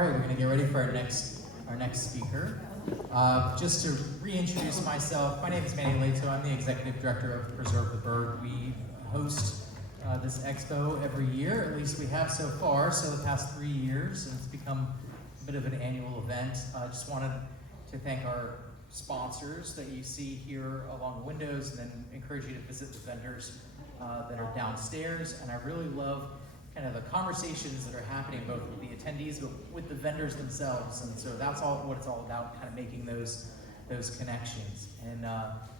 All right, we're going to get ready for our next speaker. Just to reintroduce myself, my name is Manny Leto. I'm the executive director of Preserve the Bird. We host this expo every year, at least we have so far, so the past 3 years, and it's become a bit of an annual event. I just wanted to thank our sponsors that you see here along the windows, and then encourage you to visit the vendors that are downstairs. And I really love kind of the conversations that are happening both with the attendees but with the vendors themselves. And so that's all what it's all about, kind of making those connections. And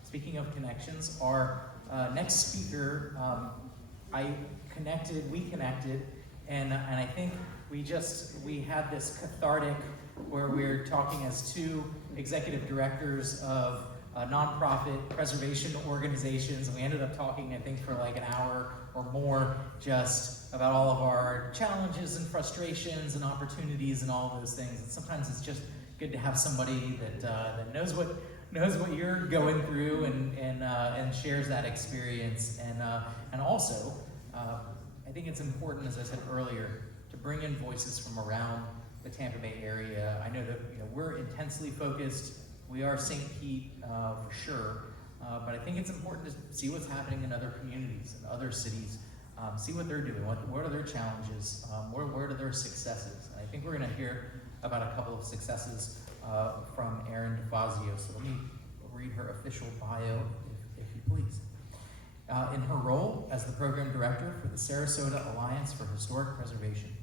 speaking of connections, our next speaker, we connected, and I think we had this cathartic where we're talking as two executive directors of nonprofit preservation organizations, and we ended up talking, I think, for like an hour or more, just about all of our challenges and frustrations and opportunities and all of those things. And sometimes it's just good to have somebody that knows what you're going through and shares that experience. And also, I think it's important, as I said earlier, to bring in voices from around the Tampa Bay area. I know that we're intensely focused. We are St. Pete for sure, but I think it's important to see what's happening in other communities and other cities. See what they're doing. What are their challenges? Where are their successes? And I think we're going to hear about a couple of successes from Erin DiFazio. So let me read her official bio, if you please. In her role as the program director for the Sarasota Alliance for Historic Preservation,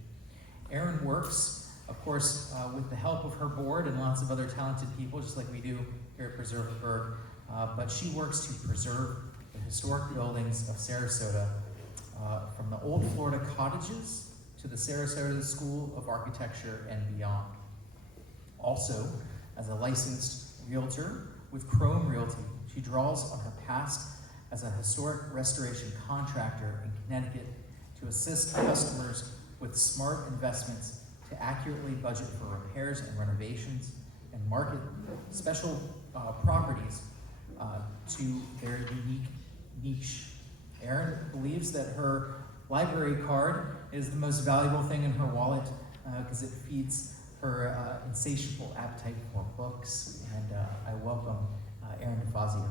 Erin works, of course, with the help of her board and lots of other talented people, just like we do here at Preserve the Bird, but she works to preserve the historic buildings of Sarasota, from the old Florida cottages to the Sarasota School of Architecture and beyond. Also, as a licensed realtor with Chrome Realty, she draws on her past as a historic restoration contractor in Connecticut to assist customers with smart investments to accurately budget for repairs and renovations and market special properties to their unique niche. Erin believes that her library card is the most valuable thing in her wallet because it feeds her insatiable appetite for books. And I welcome Erin DiFazio.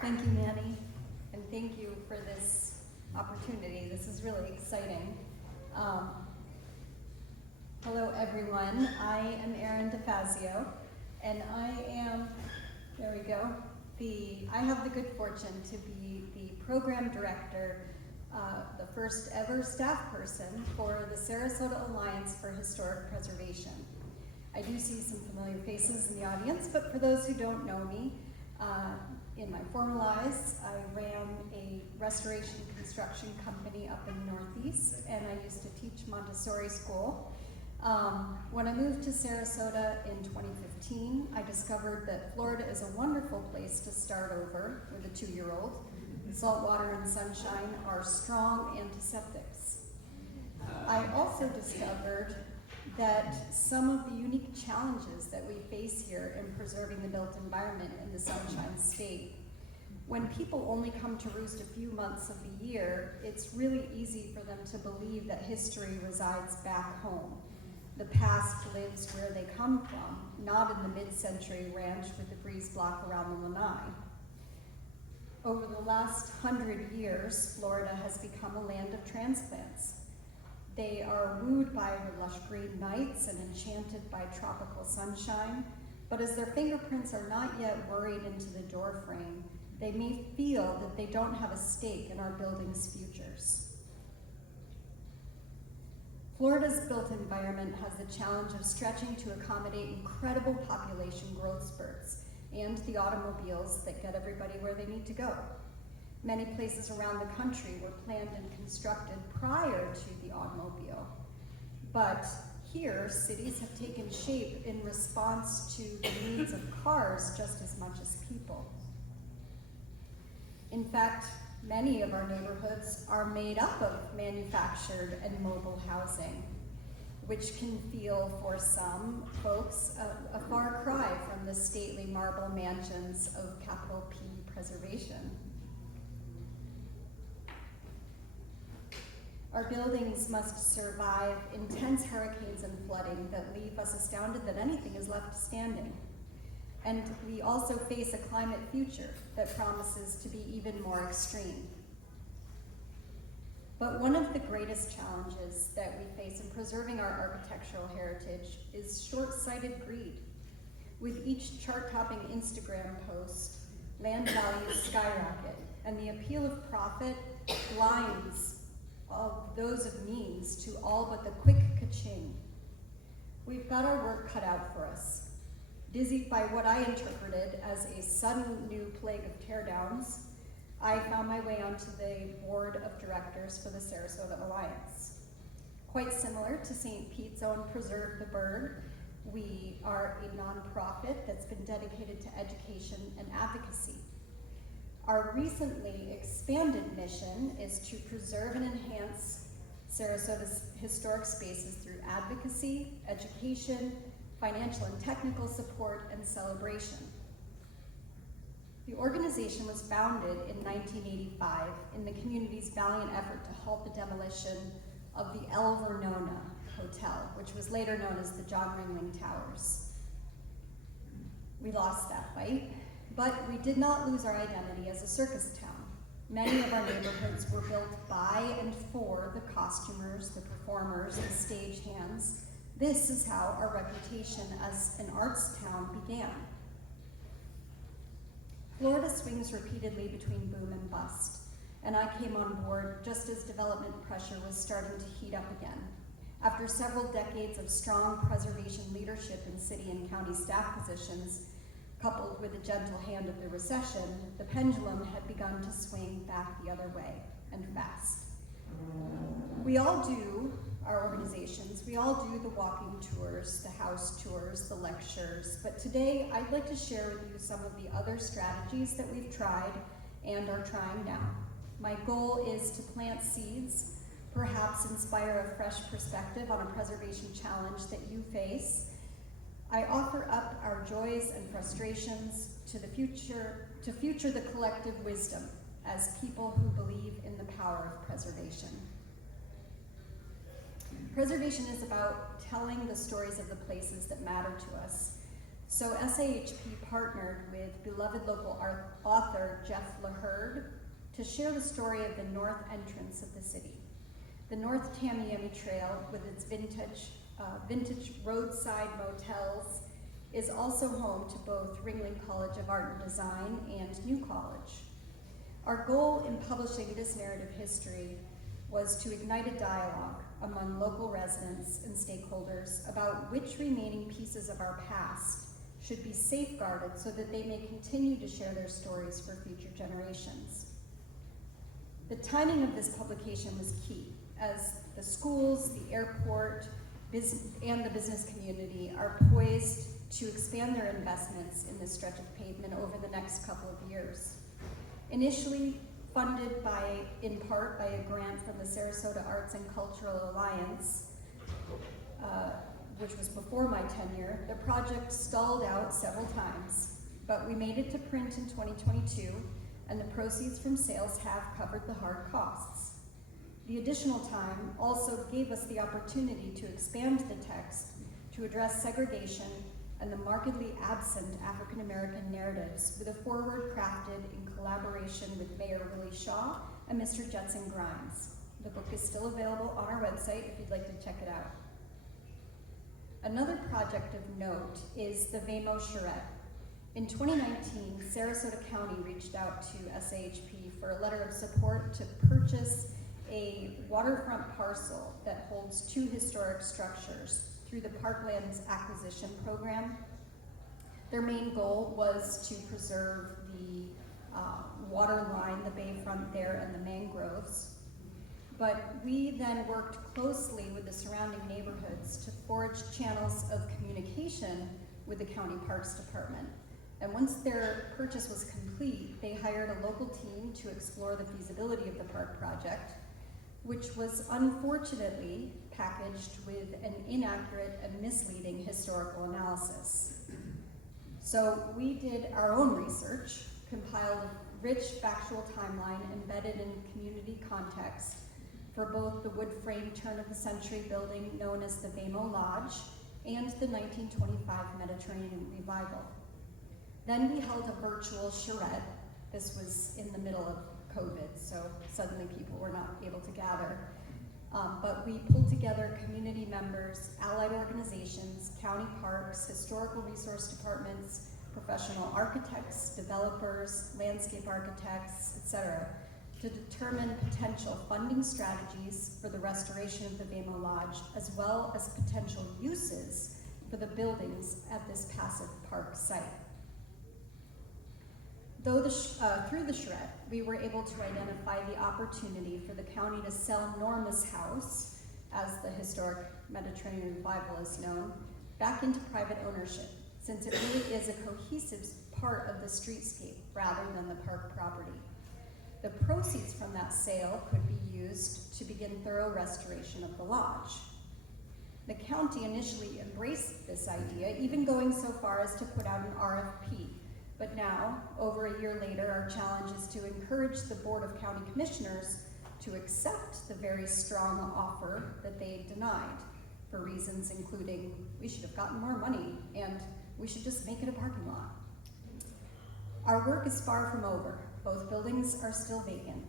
Thank you, Manny, and thank you for this opportunity. This is really exciting. Hello, everyone. I am Erin DiFazio, and I am, I have the good fortune to be the program director, the first ever staff person for the Sarasota Alliance for Historic Preservation. I do see some familiar faces in the audience, but for those who don't know me, in my former lives, I ran a restoration construction company up in the Northeast, and I used to teach Montessori school. When I moved to Sarasota in 2015, I discovered that Florida is a wonderful place to start over with a 2-year-old. Salt water and sunshine are strong antiseptics. I also discovered that some of the unique challenges that we face here in preserving the built environment in the Sunshine State. When people only come to roost a few months of the year, it's really easy for them to believe that history resides back home. The past lives where they come from, not in the mid-century ranch with the breeze block around the lanai. Over the last 100 years, Florida has become a land of transplants. They are wooed by her lush green nights and enchanted by tropical sunshine, but as their fingerprints are not yet worried into the doorframe, they may feel that they don't have a stake in our building's futures. Florida's built environment has the challenge of stretching to accommodate incredible population growth spurts and the automobiles that get everybody where they need to go. Many places around the country were planned and constructed prior to the automobile. But here, cities have taken shape in response to the needs of cars just as much as people. In fact, many of our neighborhoods are made up of manufactured and mobile housing, which can feel for some folks a far cry from the stately marble mansions of capital P preservation. Our buildings must survive intense hurricanes and flooding that leave us astounded that anything is left standing. And we also face a climate future that promises to be even more extreme. But one of the greatest challenges that we face in preserving our architectural heritage is short-sighted greed. With each chart-topping Instagram post, land values skyrocket, and the appeal of profit blinds of those of means to all but the quick ka-ching. We've got our work cut out for us. Dizzied by what I interpreted as a sudden new plague of teardowns, I found my way onto the board of directors for the Sarasota Alliance. Quite similar to St. Pete's own Preserve the Bird, we are a nonprofit that's been dedicated to education and advocacy. Our recently expanded mission is to preserve and enhance Sarasota's historic spaces through advocacy, education, financial and technical support, and celebration. The organization was founded in 1985 in the community's valiant effort to halt the demolition of the El Vernona Hotel, which was later known as the John Ringling Towers. We lost that fight, but we did not lose our identity as a circus town. Many of our neighborhoods were built by and for the costumers, the performers, the stagehands. This is how our reputation as an arts town began. Florida swings repeatedly between boom and bust, and I came on board just as development pressure was starting to heat up again. After several decades of strong preservation leadership in city and county staff positions, coupled with a gentle hand of the recession, the pendulum had begun to swing back the other way, and fast. We all do, our organizations, we all do the walking tours, the house tours, the lectures, but today I'd like to share with you some of the other strategies that we've tried and are trying now. My goal is to plant seeds, perhaps inspire a fresh perspective on a preservation challenge that you face. I offer up our joys and frustrations to future the collective wisdom as people who believe in the power of preservation. Preservation is about telling the stories of the places that matter to us. So SAHP partnered with beloved local author Jeff LaHerde to share the story of the north entrance of the city. The North Tamiami Trail, with its vintage roadside motels, is also home to both Ringling College of Art and Design and New College. Our goal in publishing this narrative history was to ignite a dialogue among local residents and stakeholders about which remaining pieces of our past should be safeguarded so that they may continue to share their stories for future generations. The timing of this publication was key, as the schools, the airport, and the business community are poised to expand their investments in this stretch of pavement over the next couple of years. Initially funded in part by a grant from the Sarasota Arts and Cultural Alliance, which was before my tenure, the project stalled out several times, but we made it to print in 2022, and the proceeds from sales have covered the hard costs. The additional time also gave us the opportunity to expand the text to address segregation and the markedly absent African American narratives, with a foreword crafted in collaboration with Mayor Willie Shaw and Mr. Judson Grimes. The book is still available on our website if you'd like to check it out. Another project of note is the Vamo Charrette. In 2019, Sarasota County reached out to SAHP for a letter of support to purchase a waterfront parcel that holds 2 historic structures through the Parklands Acquisition Program. Their main goal was to preserve the water line, the bayfront there, and the mangroves. But we then worked closely with the surrounding neighborhoods to forge channels of communication with the County Parks Department. And once their purchase was complete, they hired a local team to explore the feasibility of the park project, which was unfortunately packaged with an inaccurate and misleading historical analysis. So we did our own research, compiled a rich factual timeline embedded in community context for both the wood frame turn-of-the-century building known as the Vamo Lodge and the 1925 Mediterranean Revival. Then we held a virtual charrette. This was in the middle of COVID, so suddenly people were not able to gather. But we pulled together community members, allied organizations, county parks, historical resource departments, professional architects, developers, landscape architects, etc., to determine potential funding strategies for the restoration of the Vamo Lodge, as well as potential uses for the buildings at this passive park site. Through the charrette, we were able to identify the opportunity for the county to sell Norma's House, as the historic Mediterranean Revival is known, back into private ownership, since it really is a cohesive part of the streetscape rather than the park property. The proceeds from that sale could be used to begin thorough restoration of the lodge. The county initially embraced this idea, even going so far as to put out an RFP. But now, over a year later, our challenge is to encourage the Board of County Commissioners to accept the very strong offer that they denied, for reasons including we should have gotten more money and we should just make it a parking lot. Our work is far from over. Both buildings are still vacant,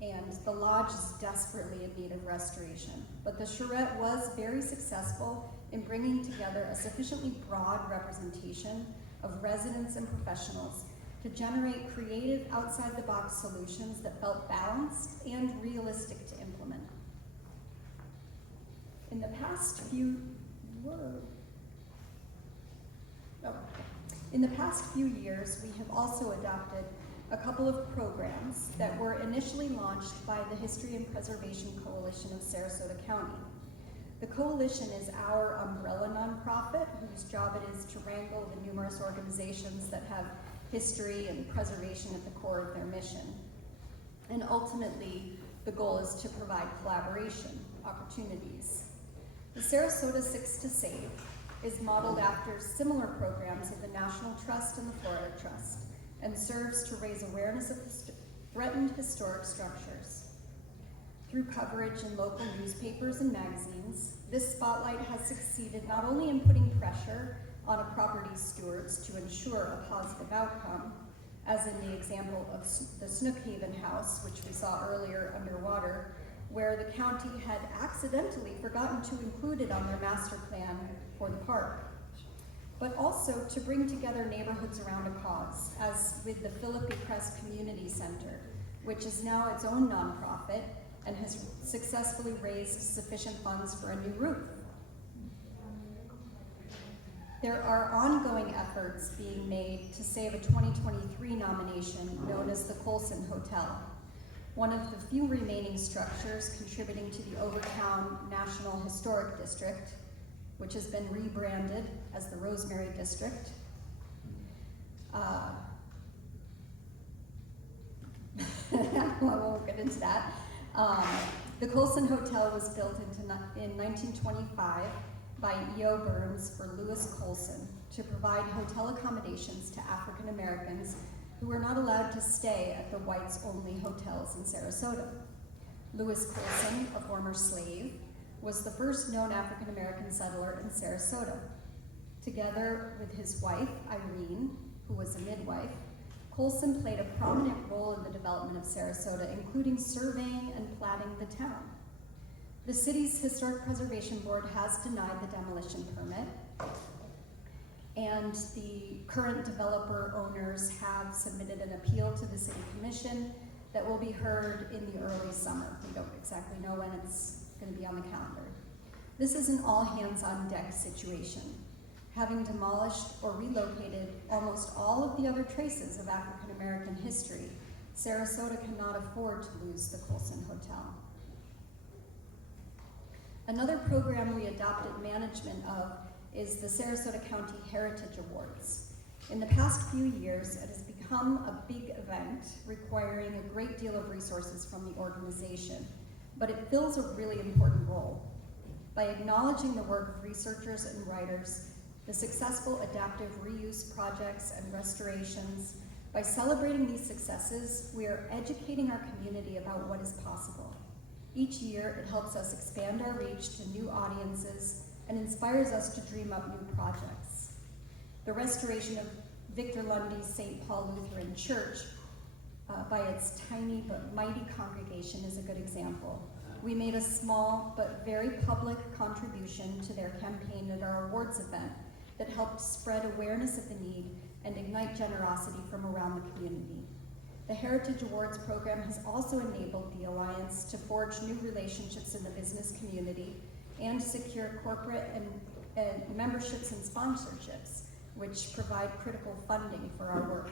and the lodge is desperately in need of restoration. But the charrette was very successful in bringing together a sufficiently broad representation of residents and professionals to generate creative, outside-the-box solutions that felt balanced and realistic to implement. In the past few years, we have also adopted a couple of programs that were initially launched by the History and Preservation Coalition of Sarasota County. The coalition is our umbrella nonprofit whose job it is to wrangle the numerous organizations that have history and preservation at the core of their mission. And ultimately, the goal is to provide collaboration opportunities. The Sarasota Six to Save is modeled after similar programs of the National Trust and the Florida Trust, and serves to raise awareness of threatened historic structures. Through coverage in local newspapers and magazines, this spotlight has succeeded not only in putting pressure on a property's stewards to ensure a positive outcome, as in the example of the Snookhaven House, which we saw earlier underwater, where the county had accidentally forgotten to include it on their master plan for the park, but also to bring together neighborhoods around a cause, as with the Philippi Crest Community Center, which is now its own nonprofit and has successfully raised sufficient funds for a new roof. There are ongoing efforts being made to save a 2023 nomination known as the Colson Hotel, one of the few remaining structures contributing to the Overtown National Historic District, which has been rebranded as the Rosemary District. I won't get into that. The Colson Hotel was built in 1925 by E.O. Burns for Lewis Colson to provide hotel accommodations to African Americans who were not allowed to stay at the whites-only hotels in Sarasota. Lewis Colson, a former slave, was the first known African American settler in Sarasota. Together with his wife, Irene, who was a midwife, Colson played a prominent role in the development of Sarasota, including surveying and platting the town. The city's Historic Preservation Board has denied the demolition permit, and the current developer owners have submitted an appeal to the City Commission that will be heard in the early summer. We don't exactly know when it's going to be on the calendar. This is an all-hands-on-deck situation. Having demolished or relocated almost all of the other traces of African American history, Sarasota cannot afford to lose the Colson Hotel. Another program we adopted management of is the Sarasota County Heritage Awards. In the past few years, it has become a big event requiring a great deal of resources from the organization, but it fills a really important role. By acknowledging the work of researchers and writers, the successful adaptive reuse projects and restorations, by celebrating these successes, we are educating our community about what is possible. Each year, it helps us expand our reach to new audiences and inspires us to dream up new projects. The restoration of Victor Lundy's St. Paul Lutheran Church by its tiny but mighty congregation is a good example. We made a small but very public contribution to their campaign at our awards event that helped spread awareness of the need and ignite generosity from around the community. The Heritage Awards program has also enabled the Alliance to forge new relationships in the business community and secure corporate and memberships and sponsorships, which provide critical funding for our work.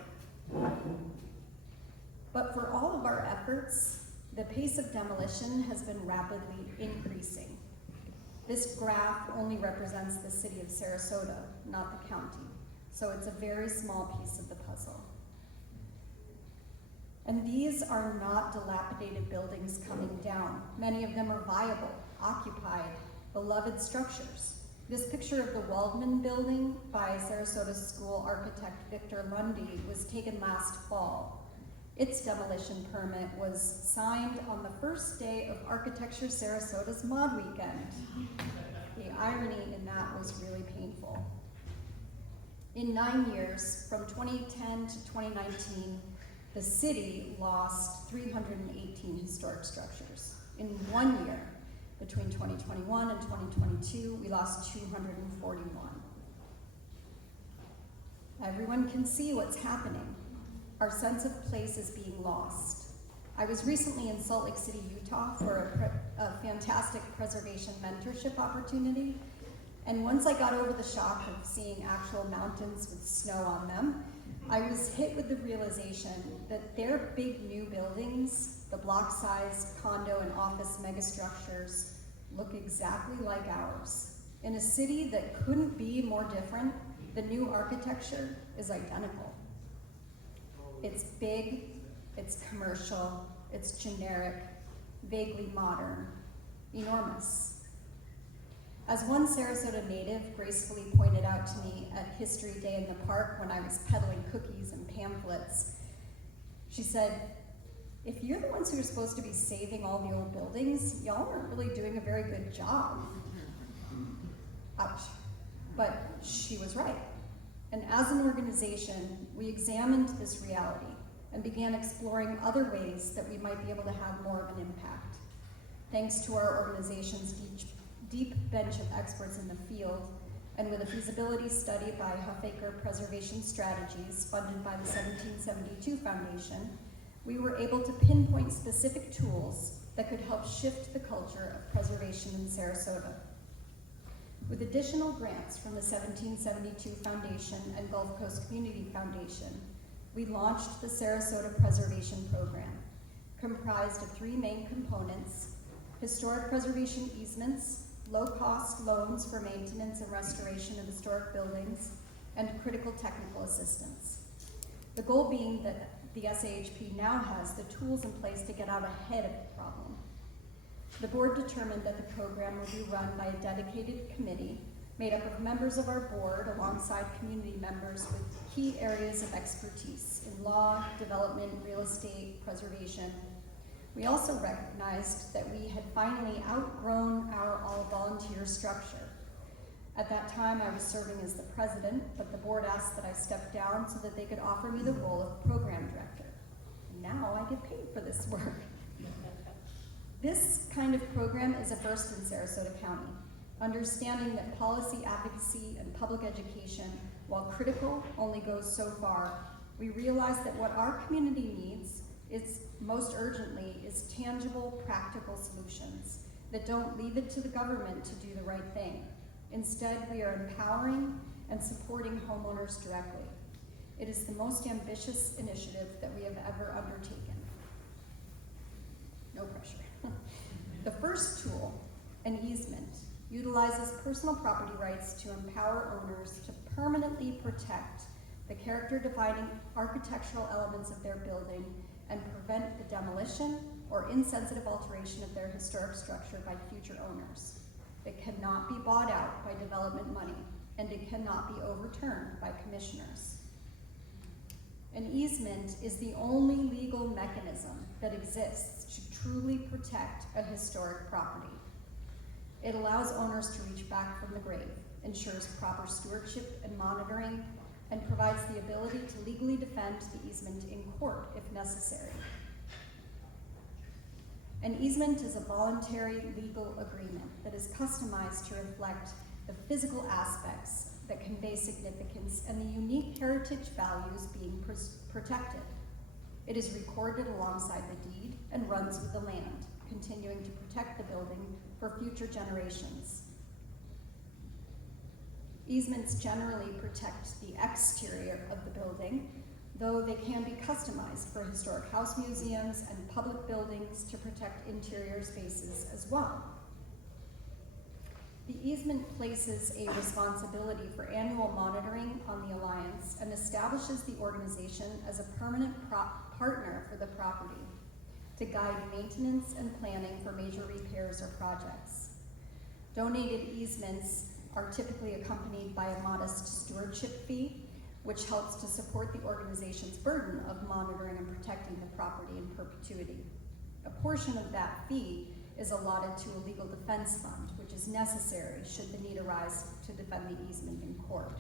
But for all of our efforts, the pace of demolition has been rapidly increasing. This graph only represents the city of Sarasota, not the county, so it's a very small piece of the puzzle. And these are not dilapidated buildings coming down. Many of them are viable, occupied, beloved structures. This picture of the Waldman building by Sarasota school architect Victor Lundy was taken last fall. Its demolition permit was signed on the first day of Architecture Sarasota's Mod Weekend. The irony in that was really painful. In 9 years, from 2010 to 2019, the city lost 318 historic structures. In 1 year, between 2021 and 2022, we lost 241. Everyone can see what's happening. Our sense of place is being lost. I was recently in Salt Lake City, Utah for a fantastic preservation mentorship opportunity. And once I got over the shock of seeing actual mountains with snow on them, I was hit with the realization that their big new buildings, the block-sized condo and office megastructures, look exactly like ours. In a city that couldn't be more different, the new architecture is identical. It's big, it's commercial, it's generic, vaguely modern, enormous. As one Sarasota native gracefully pointed out to me at History Day in the park when I was peddling cookies and pamphlets, she said, "If you're the ones who are supposed to be saving all the old buildings, y'all aren't really doing a very good job." Ouch. But she was right. And as an organization, we examined this reality and began exploring other ways that we might be able to have more of an impact. Thanks to our organization's deep bench of experts in the field, and with a feasibility study by Huffaker Preservation Strategies funded by the 1772 Foundation, we were able to pinpoint specific tools that could help shift the culture of preservation in Sarasota. With additional grants from the 1772 Foundation and Gulf Coast Community Foundation, we launched the Sarasota Preservation Program, comprised of 3 main components: historic preservation easements, low-cost loans for maintenance and restoration of historic buildings, and critical technical assistance. The goal being that the SAHP now has the tools in place to get out ahead of the problem. The board determined that the program will be run by a dedicated committee made up of members of our board alongside community members with key areas of expertise in law, development, real estate, preservation. We also recognized that we had finally outgrown our all-volunteer structure. At that time, I was serving as the president, but the board asked that I step down so that they could offer me the role of program director. And now I get paid for this work. This kind of program is a first in Sarasota County. Understanding that policy advocacy and public education, while critical, only goes so far, we realize that what our community needs is most urgently is tangible, practical solutions that don't leave it to the government to do the right thing. Instead, we are empowering and supporting homeowners directly. It is the most ambitious initiative that we have ever undertaken. No pressure. The first tool, an easement, utilizes personal property rights to empower owners to permanently protect the character-defining architectural elements of their building and prevent the demolition or insensitive alteration of their historic structure by future owners. It cannot be bought out by development money, and it cannot be overturned by commissioners. An easement is the only legal mechanism that exists to truly protect a historic property. It allows owners to reach back from the grave, ensures proper stewardship and monitoring, and provides the ability to legally defend the easement in court if necessary. An easement is a voluntary legal agreement that is customized to reflect the physical aspects that convey significance and the unique heritage values being protected. It is recorded alongside the deed and runs with the land, continuing to protect the building for future generations. Easements generally protect the exterior of the building, though they can be customized for historic house museums and public buildings to protect interior spaces as well. The easement places a responsibility for annual monitoring on the Alliance and establishes the organization as a permanent partner for the property to guide maintenance and planning for major repairs or projects. Donated easements are typically accompanied by a modest stewardship fee, which helps to support the organization's burden of monitoring and protecting the property in perpetuity. A portion of that fee is allotted to a legal defense fund, which is necessary should the need arise to defend the easement in court.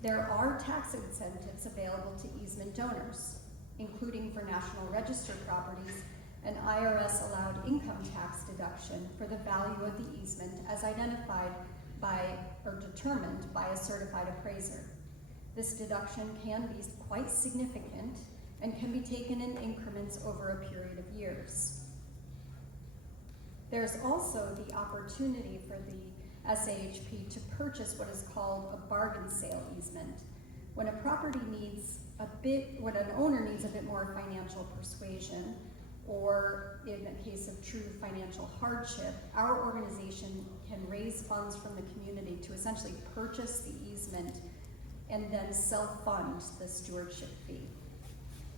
There are tax incentives available to easement donors, including for National Register properties, an IRS-allowed income tax deduction for the value of the easement as identified by or determined by a certified appraiser. This deduction can be quite significant and can be taken in increments over a period of years. There's also the opportunity for the SAHP to purchase what is called a bargain sale easement. When an owner needs a bit more financial persuasion, or in a case of true financial hardship, our organization can raise funds from the community to essentially purchase the easement and then self-fund the stewardship fee.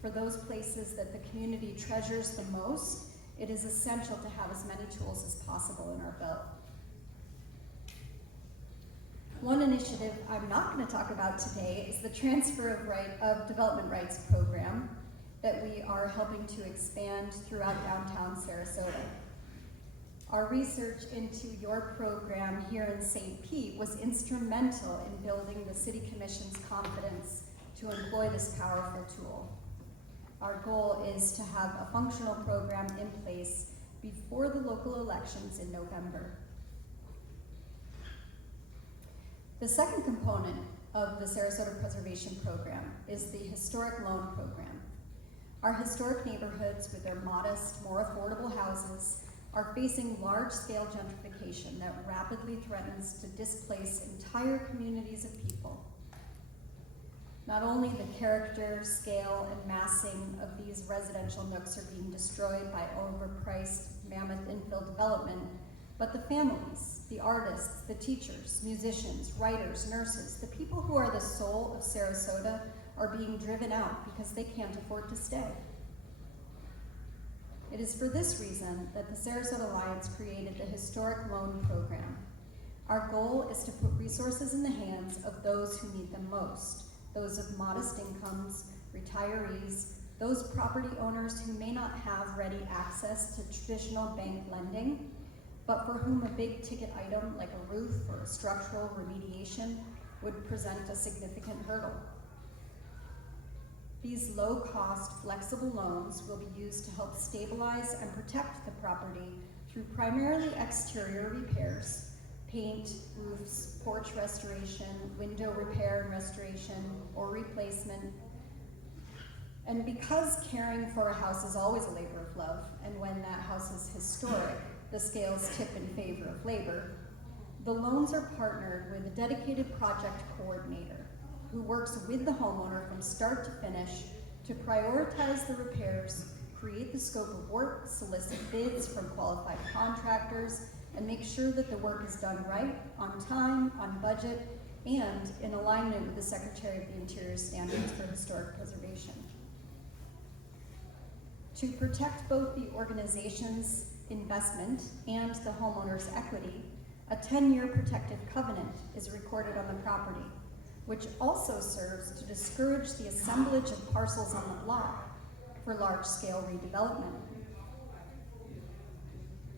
For those places that the community treasures the most, it is essential to have as many tools as possible in our belt. One initiative I'm not going to talk about today is the Transfer of Development Rights program that we are helping to expand throughout downtown Sarasota. Our research into your program here in St. Pete was instrumental in building the City Commission's confidence to employ this powerful tool. Our goal is to have a functional program in place before the local elections in November. The second component of the Sarasota Preservation Program is the Historic Loan Program. Our historic neighborhoods with their modest, more affordable houses are facing large-scale gentrification that rapidly threatens to displace entire communities of people. Not only the character, scale, and massing of these residential nooks are being destroyed by overpriced mammoth infill development, but the families, the artists, the teachers, musicians, writers, nurses, the people who are the soul of Sarasota are being driven out because they can't afford to stay. It is for this reason that the Sarasota Alliance created the Historic Loan Program. Our goal is to put resources in the hands of those who need them most, those of modest incomes, retirees, those property owners who may not have ready access to traditional bank lending, but for whom a big ticket item like a roof or a structural remediation would present a significant hurdle. These low-cost, flexible loans will be used to help stabilize and protect the property through primarily exterior repairs, paint, roofs, porch restoration, window repair and restoration, or replacement. And because caring for a house is always a labor of love, and when that house is historic, the scales tip in favor of labor, the loans are partnered with a dedicated project coordinator who works with the homeowner from start to finish to prioritize the repairs, create the scope of work, solicit bids from qualified contractors, and make sure that the work is done right, on time, on budget, and in alignment with the Secretary of the Interior standards for historic preservation. To protect both the organization's investment and the homeowner's equity, a 10-year protective covenant is recorded on the property, which also serves to discourage the assemblage of parcels on the block for large-scale redevelopment.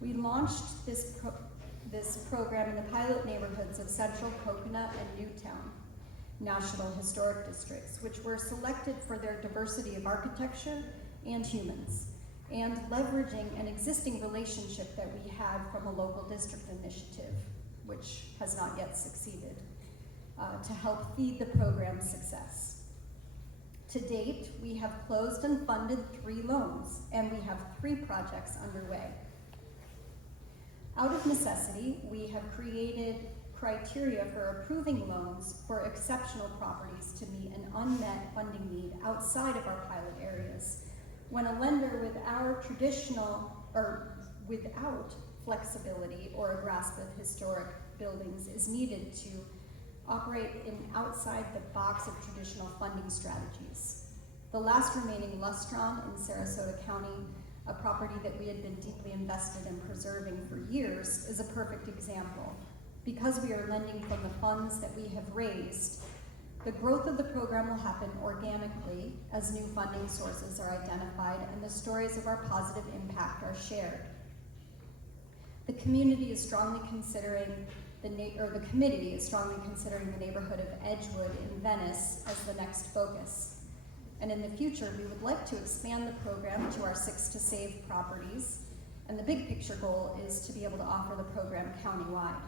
We launched this program in the pilot neighborhoods of Central, Coconut, and Newtown, National Historic Districts, which were selected for their diversity of architecture and humans, and leveraging an existing relationship that we had from a local district initiative, which has not yet succeeded, to help feed the program's success. To date, we have closed and funded 3 loans, and we have 3 projects underway. Out of necessity, we have created criteria for approving loans for exceptional properties to meet an unmet funding need outside of our pilot areas. When a lender without flexibility or a grasp of historic buildings is needed to operate in outside the box of traditional funding strategies. The last remaining Lustron in Sarasota County, a property that we had been deeply invested in preserving for years, is a perfect example. Because we are lending from the funds that we have raised, the growth of the program will happen organically as new funding sources are identified and the stories of our positive impact are shared. The community is strongly considering the committee is strongly considering the neighborhood of Edgewood in Venice as the next focus. And in the future, we would like to expand the program to our 6 to Save properties, and the big picture goal is to be able to offer the program countywide.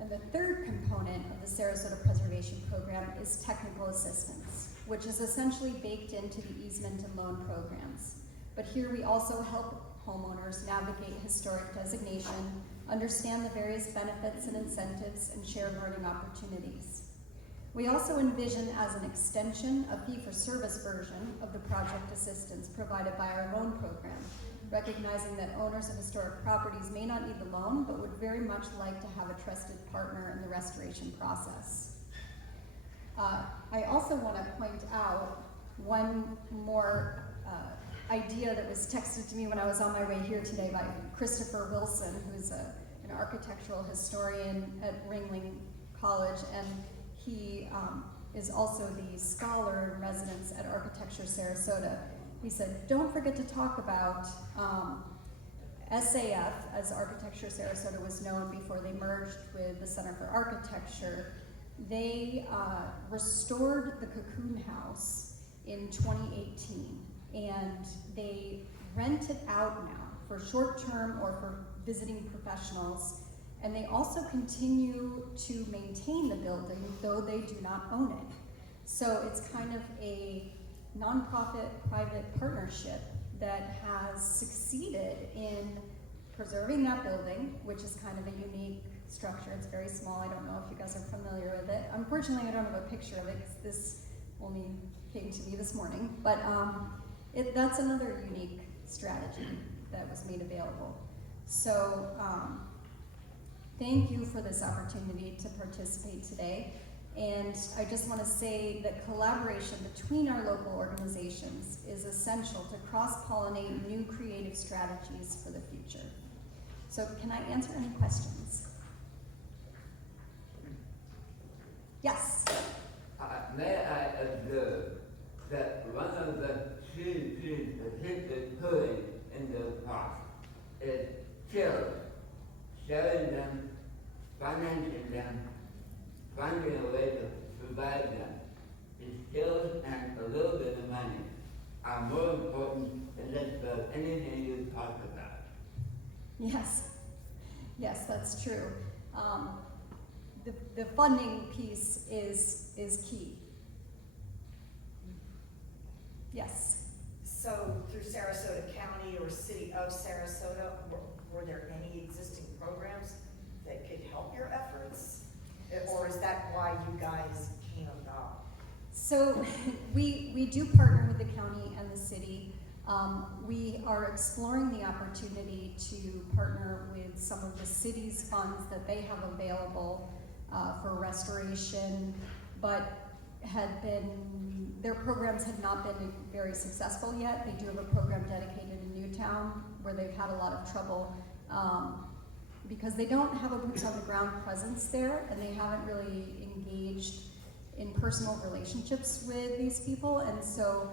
And the third component of the Sarasota Preservation Program is technical assistance, which is essentially baked into the easement and loan programs. But here we also help homeowners navigate historic designation, understand the various benefits and incentives, and share learning opportunities. We also envision as an extension a fee-for-service version of the project assistance provided by our loan program, recognizing that owners of historic properties may not need the loan, but would very much like to have a trusted partner in the restoration process. I also want to point out one more idea that was texted to me when I was on my way here today by Christopher Wilson, who's an architectural historian at Ringling College, and he is also the scholar in residence at Architecture Sarasota. He said, don't forget to talk about SAF, as Architecture Sarasota was known before they merged with the Center for Architecture. They restored the Cocoon House in 2018, and they rent it out now for short-term or for visiting professionals. And they also continue to maintain the building, though they do not own it. So it's kind of a nonprofit private partnership that has succeeded in preserving that building, which is kind of a unique structure. It's very small. I don't know if you guys are familiar with it. Unfortunately, I don't have a picture of it because this only came to me this morning. But that's another unique strategy that was made available. So thank you for this opportunity to participate today. And I just want to say that collaboration between our local organizations is essential to cross-pollinate new creative strategies for the future. So can I answer any questions? Yes? May I observe that one of the key things that hit the pulling in the past is children, showing them, financing them, finding a way to provide them. The skills and a little bit of money are more important than just about anything you talk about. Yes, that's true. The funding piece is key. Yes. So through Sarasota County or City of Sarasota, were there any existing programs that could help your efforts? Or is that why you guys came about? So we do partner with the county and the city. We are exploring the opportunity to partner with some of the city's funds that they have available for restoration, but their programs had not been very successful yet. They do have a program dedicated in Newtown where they've had a lot of trouble because they don't have a boots on the ground presence there, and they haven't really engaged in personal relationships with these people. And so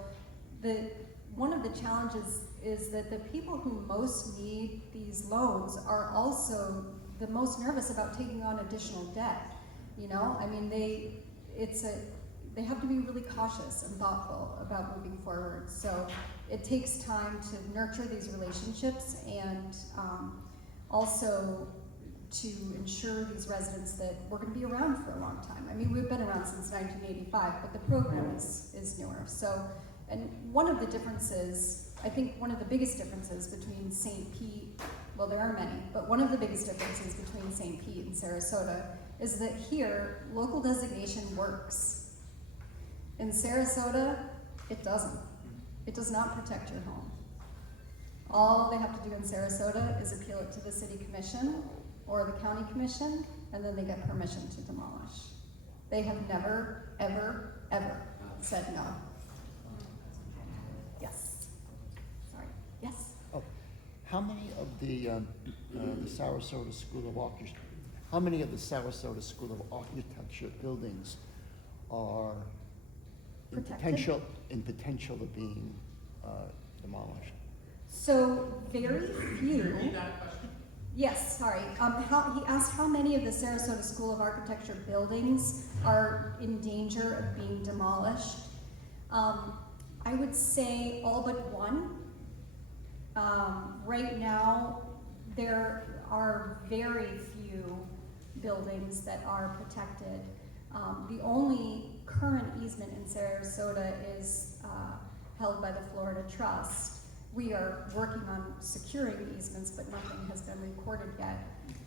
one of the challenges is that the people who most need these loans are also the most nervous about taking on additional debt. You know, I mean, they have to be really cautious and thoughtful about moving forward. So it takes time to nurture these relationships and also to ensure these residents that we're going to be around for a long time. I mean, we've been around since 1985, but the program is newer. So, and one of the differences, I think one of the biggest differences between St. Pete, well, there are many, but one of the biggest differences between St. Pete and Sarasota is that here, local designation works. In Sarasota, it doesn't. It does not protect your home. All they have to do in Sarasota is appeal it to the city commission or the county commission, and then they get permission to demolish. They have never, ever, ever said no. Yes. Sorry. Yes. Oh, how many of the Sarasota School of Architecture, how many of the Sarasota School of Architecture buildings are in Protected? potential of being demolished? So very few. Repeat that question. Yes, sorry. He asked how many of the Sarasota School of Architecture buildings are in danger of being demolished. I would say all but one. Right now, there are very few buildings that are protected. The only current easement in Sarasota is held by the Florida Trust. We are working on securing the easements, but nothing has been recorded yet.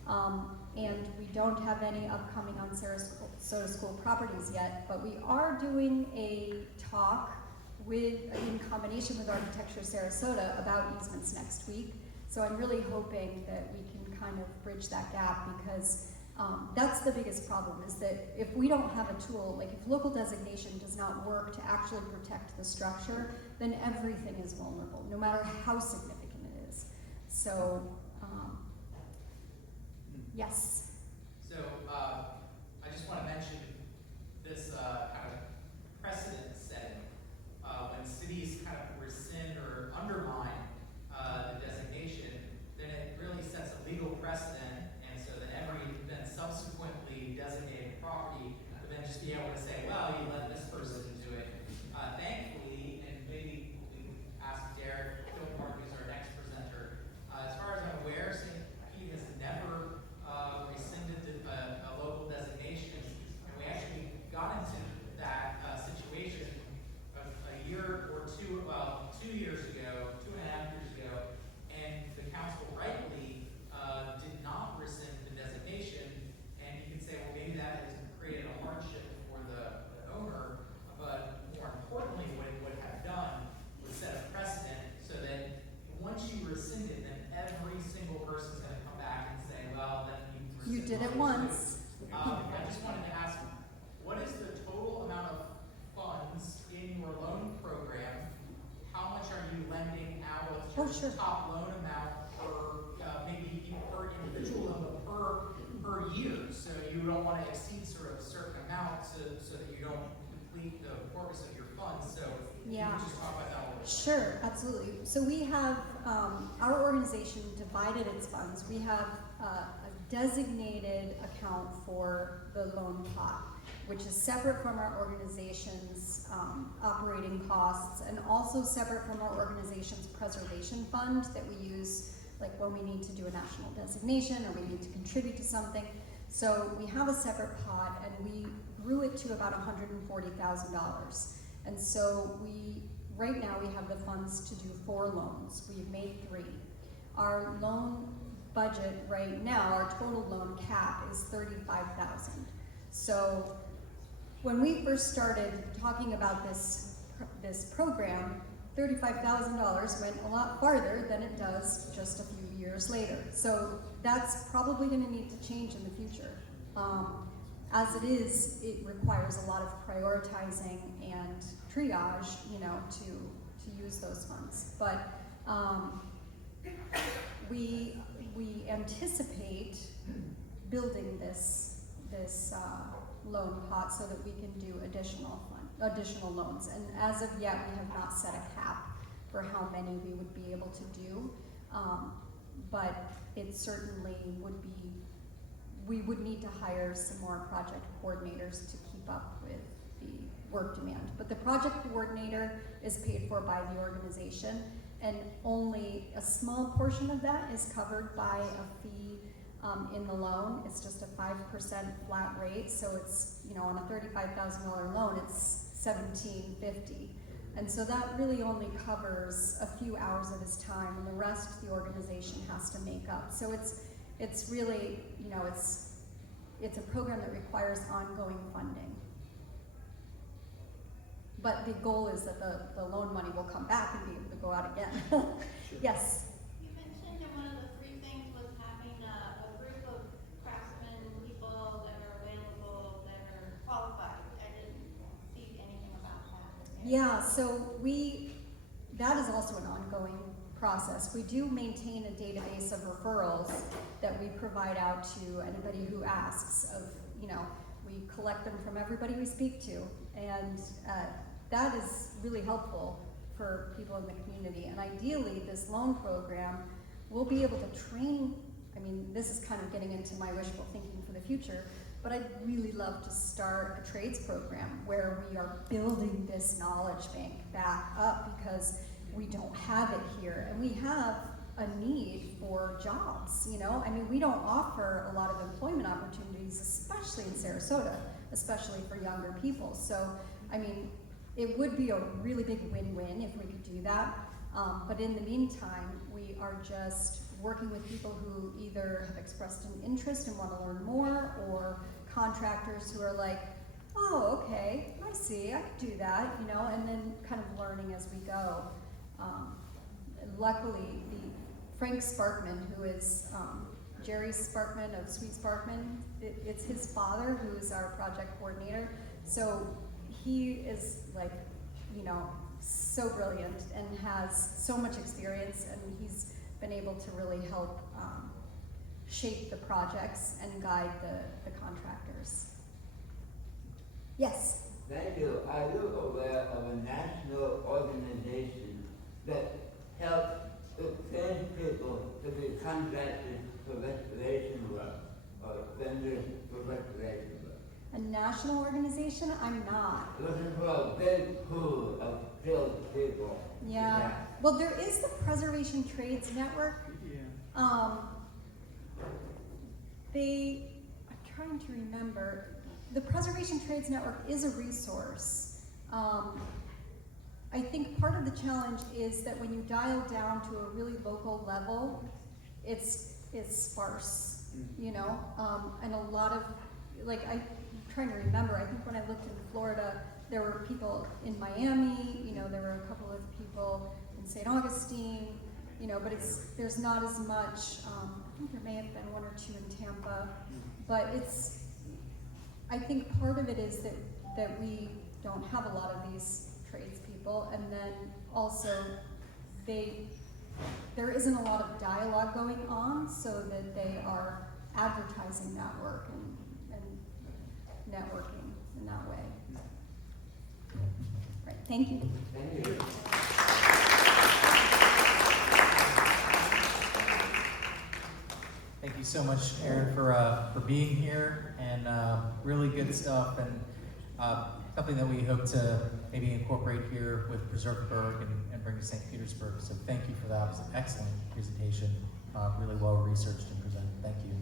And we don't have any upcoming on Sarasota School properties yet, but we are doing a talk in combination with Architecture Sarasota about easements next week. So I'm really hoping that we can kind of bridge that gap, because that's the biggest problem, is that if we don't have a tool, like if local designation does not work to actually protect the structure, then everything is vulnerable, no matter how significant it is. So, yes. So, I just want to mention this kind of precedent setting. When cities kind of rescind or undermine the designation, then it really sets a legal precedent, and so that every then subsequently designated property would then just be able to say, well, you let this person do it. Thankfully, and maybe we can ask Derek Gilmore, who's our next presenter, as far as I'm aware, St. Pete has never rescinded a local designation, and we actually got into that situation a year or two, well, 2 years ago, 2.5 years ago, and the council rightly did not rescind the designation, and you can say, well, maybe that has created a hardship for the owner, but more importantly, what it would have done was set a precedent so that once you rescind it, then every single person's gonna come back and say, well, then you You did it rescinded once. I just wanted to ask, what is the total amount of funds in your loan program? How much are you lending out? What's your sure. top loan amount per, maybe even per individual loan, but per year? So you don't want to exceed sort of a certain amount so that you don't deplete the purpose of your funds. So Yeah. can you just talk about that a little bit? Sure, absolutely. So we have, our organization divided its funds. We have a designated account for the loan pot, which is separate from our organization's operating costs, and also separate from our organization's preservation fund that we use like when we need to do a national designation or we need to contribute to something. So we have a separate pot, and we grew it to about $140,000. And so right now we have the funds to do 4 loans. We've made 3. Our loan budget right now, our total loan cap is $35,000. So when we first started talking about this program, $35,000 went a lot farther than it does just a few years later. So that's probably going to need to change in the future. As it is, it requires a lot of prioritizing and triage, to use those funds. But we anticipate building this loan pot so that we can do additional loans. And as of yet, we have not set a cap for how many we would be able to do. But it certainly would be, we would need to hire some more project coordinators to keep up with the work demand. But the project coordinator is paid for by the organization, and only a small portion of that is covered by a fee in the loan. It's just a 5% flat rate, so it's, you know, on a $35,000 loan, it's $1,750. And so that really only covers a few hours of his time, and the rest the organization has to make up. So it's really, you know, it's a program that requires ongoing funding. But the goal is that the loan money will come back and be able to go out again. Yes? You mentioned that one of the three things was having a group of craftsmen, people that are available, that are qualified. I didn't see anything about that. Yeah, so that is also an ongoing process. We do maintain a database of referrals that we provide out to anybody who asks of, you know, we collect them from everybody we speak to, and that is really helpful for people in the community. And ideally, this loan program will be able to train, I mean, this is kind of getting into my wishful thinking for the future, but I'd really love to start a trades program where we are building this knowledge bank back up, because we don't have it here, and we have a need for jobs, you know? I mean, we don't offer a lot of employment opportunities, especially in Sarasota, especially for younger people. So, I mean, it would be a really big win-win if we could do that. But in the meantime, we are just working with people who either have expressed an interest and want to learn more, or contractors who are like, oh, okay, I see, I could do that, you know, and then kind of learning as we go. Luckily, Frank Sparkman, who is Jerry Sparkman of Sweet Sparkman, it's his father who is our project coordinator. So he is, like, you know, so brilliant and has so much experience, and he's been able to really help shape the projects and guide the contractors. Yes? Thank you. Are you aware of a national organization that helps to train people to be contractors for restoration work, or vendors for restoration work? A national organization? I'm not. Looking for a big pool of skilled people. Yeah. Well, there is the Preservation Trades Network. I'm trying to remember. The Preservation Trades Network is a resource. I think part of the challenge is that when you dial down to a really local level, it's sparse, you know? And a lot of, like, I'm trying to remember, I think when I looked in Florida, there were people in Miami, you know, there were a couple of people in St. Augustine, you know, but there's not as much, I think there may have been one or two in Tampa, but I think part of it is that we don't have a lot of these tradespeople, and then also there isn't a lot of dialogue going on, so that they are advertising that work and networking in that way. Right, thank you. Thank you. Thank you so much, Erin, for being here, and really good stuff, and something that we hope to maybe incorporate here with Preserve the Burg and bring to St. Petersburg. So thank you for that. It was an excellent presentation, really well researched and presented. Thank you.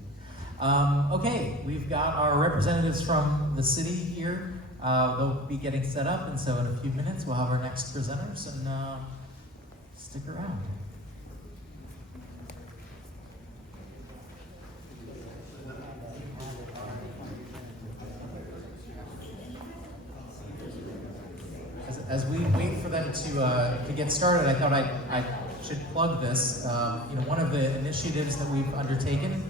Okay, we've got our representatives from the city here. They'll be getting set up, and so in a few minutes we'll have our next presenters, and stick around. As we wait for them to get started, I thought I should plug this. You know, one of the initiatives that we've undertaken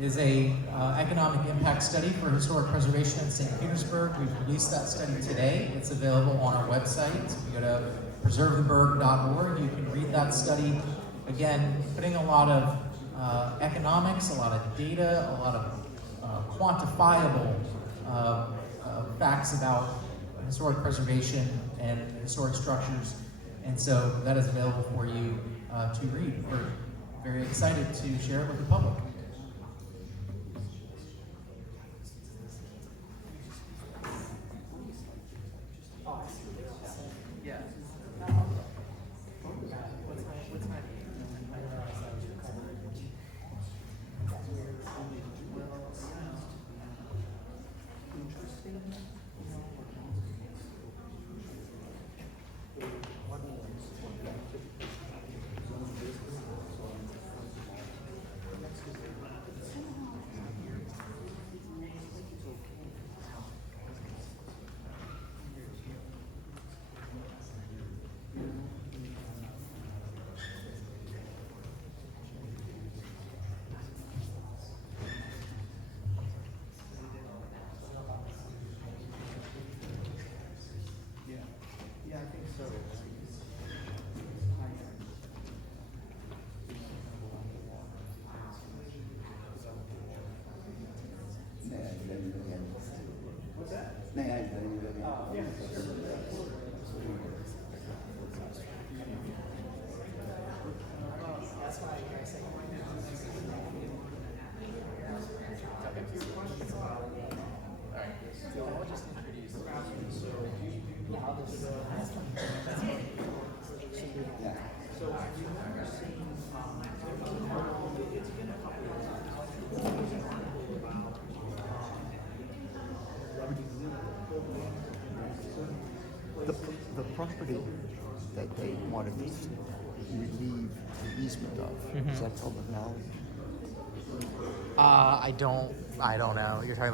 is a economic impact study for historic preservation in St. Petersburg. We've released that study today. It's available on our website. If you go to preservetheburg.org, you can read that study. Again, putting a lot of economics, a lot of data, a lot of quantifiable facts about historic preservation and historic structures. And so that is available for you to read. We're very excited to share it with the public. Yeah. Yeah, I think so. What's that? Yeah, sure. That's why I say. All right, so I'll just introduce. So how this is. So you've never seen. It's been a couple of The property that they wanted to relieve the easement of, is that public knowledge? I don't know. You're talking about